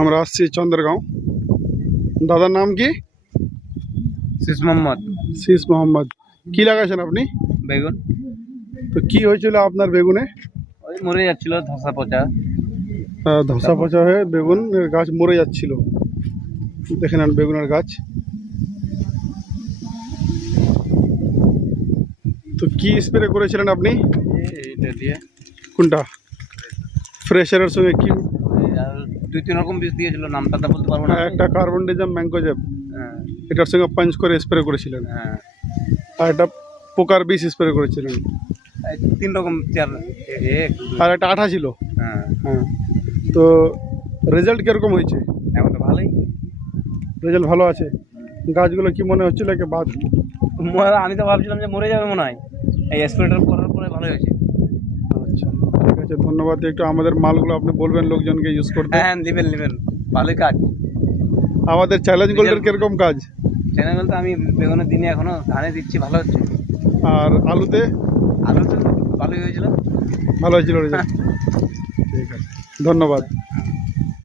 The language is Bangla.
আমরা আসছি চন্দ্রগাঁও। দাদার নাম কি? শীষ মোহাম্মদ। শীষ মোহাম্মদ। কি লাগাইছেন আপনি? বেগুন। তো কি হয়েছিল আপনার বেগুনে? ওই মরে যাচ্ছিল ধসা পচা। ধসা পচা হয়ে বেগুনের গাছ মরে যাচ্ছিল। দেখে নেন বেগুনের গাছ। তো কি স্প্রে করেছিলেন আপনি? এইটা দিয়ে কোনটা? ফ্রেশারের সঙ্গে কি? আর 2-3 রকম বীজ দিয়েছিল, নামটা তো বলতে পারবো না। একটা কার্বনডিজাম ম্যাঙ্গোজেব, হ্যাঁ এটার সঙ্গে পাঞ্চ করে স্প্রে করেছিলেন। হ্যাঁ, আর একটা পোকার বিষ স্প্রে করেছিলেন। এই 3 রকম আর একটা আঠা ছিল। হ্যাঁ, হ্যাঁ। তো রেজাল্ট কিরকম হয়েছে? এখন তো ভালোই। রেজাল্ট ভালো আছে। গাছগুলো কি মনে হচ্ছিল কি বাদ? আমি তো ভাবছিলাম যে মরে যাবে মনে হয়, এই স্প্রেটা করার পরে ভালো হয়েছে। আচ্ছা, ঠিক আছে, ধন্যবাদ। একটু আমাদের মালগুলো আপনি বলবেন লোকজনকে ইউজ করতে। হ্যাঁ নেবেন, ভালোই কাজ। আমাদের চ্যালেঞ্জ গোল্ডের কিরকম কাজ? চ্যানেল বলতে আমি বেগুনের দিনে এখনো ধানে দিচ্ছি, ভালো হচ্ছে। আর আলুতে? আলু তো ভালোই হয়েছিল। ভালো হয়েছিল রেজাল্ট। ঠিক আছে, ধন্যবাদ।